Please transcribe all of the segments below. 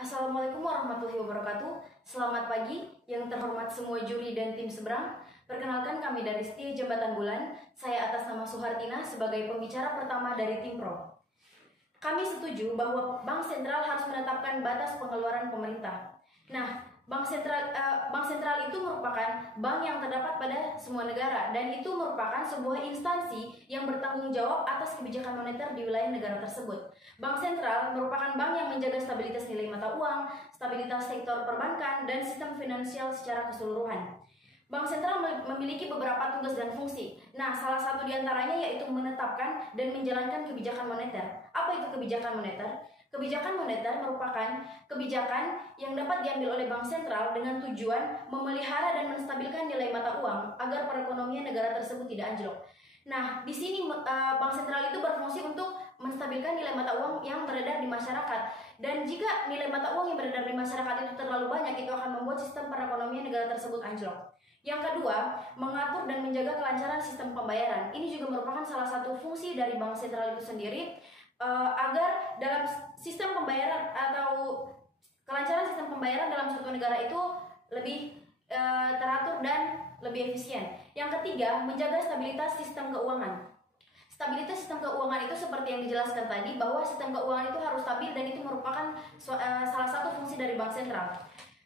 Assalamualaikum warahmatullahi wabarakatuh. Selamat pagi yang terhormat semua juri dan tim seberang. Perkenalkan, kami dari Setia Jembatan Bulan. Saya atas nama Suhartina sebagai pembicara pertama dari tim Pro. Kami setuju bahwa Bank Sentral harus menetapkan batas pengeluaran pemerintah. Nah, Bank Sentral itu merupakan bank yang terdapat pada semua negara, dan itu merupakan sebuah instansi yang bertanggung jawab atas kebijakan moneter di wilayah negara tersebut. Bank Sentral merupakan bank yang menjaga stabilitas nilai mata uang, stabilitas sektor perbankan, dan sistem finansial secara keseluruhan. Bank Sentral memiliki beberapa tugas dan fungsi. Nah, salah satu diantaranya yaitu menetapkan dan menjalankan kebijakan moneter. Apa itu kebijakan moneter? Kebijakan moneter merupakan kebijakan yang dapat diambil oleh Bank Sentral dengan tujuan memelihara dan menstabilkan nilai mata uang agar perekonomian negara tersebut tidak anjlok. Nah, di sini Bank Sentral itu berfungsi untuk menstabilkan nilai mata uang yang beredar di masyarakat. Dan jika nilai mata uang yang beredar di masyarakat itu terlalu banyak, itu akan membuat sistem perekonomian negara tersebut anjlok. Yang kedua, mengatur dan menjaga kelancaran sistem pembayaran. Ini juga merupakan salah satu fungsi dari Bank Sentral itu sendiri, agar dalam sistem pembayaran atau kelancaran sistem pembayaran dalam suatu negara itu lebih teratur dan lebih efisien. Yang ketiga, menjaga stabilitas sistem keuangan. Stabilitas sistem keuangan itu seperti yang dijelaskan tadi, bahwa sistem keuangan itu harus stabil, dan itu merupakan salah satu fungsi dari Bank Sentral.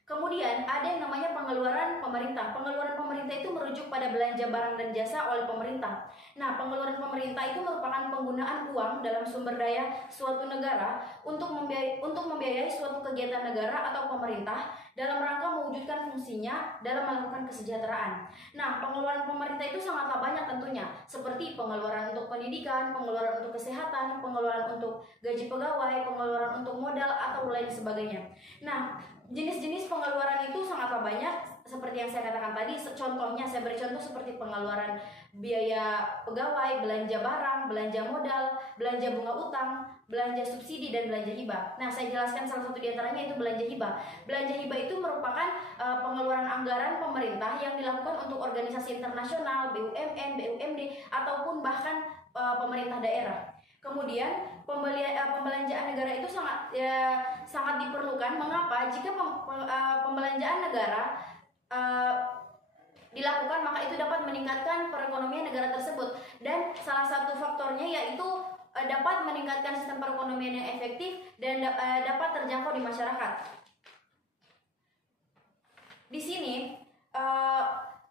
Kemudian ada yang namanya pengeluaran pemerintah. Pengeluaran pemerintah itu merujuk pada belanja barang dan jasa oleh pemerintah. Nah, pengeluaran pemerintah itu merupakan penggunaan uang dalam sumber daya suatu negara untuk membiayai suatu kegiatan negara atau pemerintah dalam rangka mewujudkan fungsinya dalam melakukan kesejahteraan. Nah, pengeluaran pemerintah itu sangatlah banyak tentunya, seperti pengeluaran untuk pendidikan, pengeluaran untuk kesehatan, pengeluaran untuk gaji pegawai, pengeluaran untuk modal, atau lain sebagainya. Nah, jenis-jenis pengeluaran itu sangatlah banyak, seperti yang saya katakan tadi. Contohnya, saya beri contoh seperti pengeluaran biaya pegawai, belanja barang, belanja modal, belanja bunga utang, belanja subsidi, dan belanja hibah. Nah, saya jelaskan salah satu diantaranya, itu belanja hibah. Belanja hibah itu merupakan pengeluaran anggaran pemerintah yang dilakukan untuk organisasi internasional, BUMN, BUMD, ataupun bahkan pemerintah daerah. Kemudian pembelanjaan negara itu sangat diperlukan. Mengapa? Jika pembelanjaan negara dilakukan, maka itu dapat meningkatkan perekonomian negara tersebut, dan salah satu faktornya yaitu dapat meningkatkan sistem perekonomian yang efektif dan dapat terjangkau di masyarakat. Di sini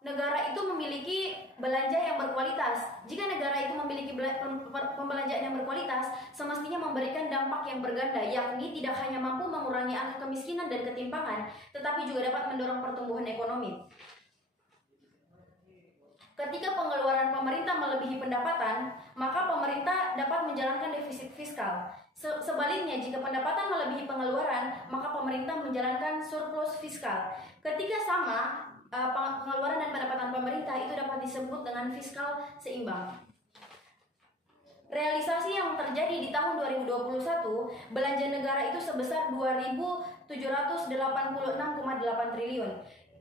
negara itu memiliki belanja yang berkualitas. Jika negara itu memiliki pembelanjaan yang berkualitas, semestinya memberikan dampak yang berganda, yakni tidak hanya mampu mengurangi angka kemiskinan dan ketimpangan, tetapi juga dapat mendorong pertumbuhan ekonomi. Ketika pengeluaran pemerintah melebihi pendapatan, maka pemerintah dapat menjalankan defisit fiskal. Sebaliknya, jika pendapatan melebihi pengeluaran, maka pemerintah menjalankan surplus fiskal. Ketika sama pengeluaran dan pendapatan pemerintah, itu dapat disebut dengan fiskal seimbang. Realisasi yang terjadi di tahun 2021, belanja negara itu sebesar 2.786,8 triliun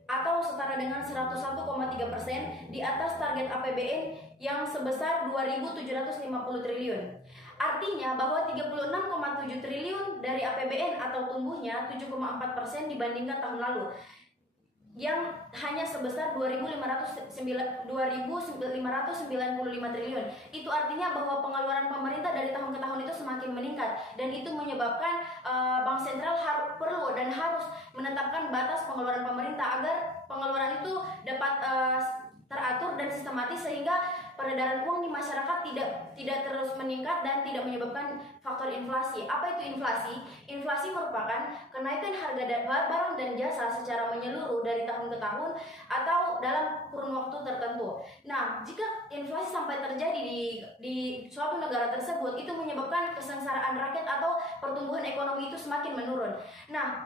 atau setara dengan 101,3% di atas target APBN yang sebesar 2.750 triliun. Artinya bahwa 36,7 triliun dari APBN atau tumbuhnya 7,4% dibandingkan tahun lalu, yang hanya sebesar 2.595 triliun. Itu artinya bahwa pengeluaran pemerintah dari tahun ke tahun itu semakin meningkat, dan itu menyebabkan Bank Sentral perlu dan harus menetapkan batas pengeluaran pemerintah agar pengeluaran itu dapat teratur dan sistematis, sehingga peredaran uang di masyarakat tidak terus meningkat dan tidak menyebabkan faktor inflasi. Apa itu inflasi? Inflasi merupakan kenaikan harga barang dan jasa secara menyeluruh dari tahun ke tahun atau dalam kurun waktu tertentu. Nah, jika inflasi sampai terjadi di suatu negara tersebut, itu menyebabkan kesengsaraan rakyat atau pertumbuhan ekonomi itu semakin menurun. Nah,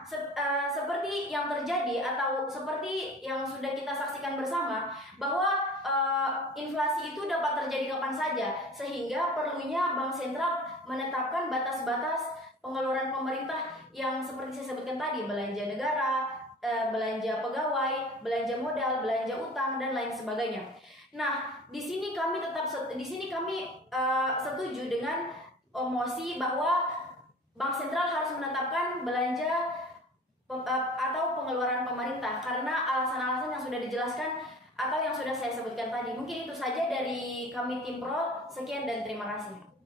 seperti yang terjadi atau seperti yang sudah kita saksikan bersama, bahwa inflasi itu dapat terjadi kapan saja, sehingga perlunya Bank Sentral menetapkan batas-batas pengeluaran pemerintah yang seperti saya sebutkan tadi, belanja negara, belanja pegawai, belanja modal, belanja utang, dan lain sebagainya. Nah, di sini kami setuju dengan mosi bahwa Bank Sentral harus menetapkan belanja sudah dijelaskan atau yang sudah saya sebutkan tadi. Mungkin itu saja dari kami tim Pro. Sekian dan terima kasih.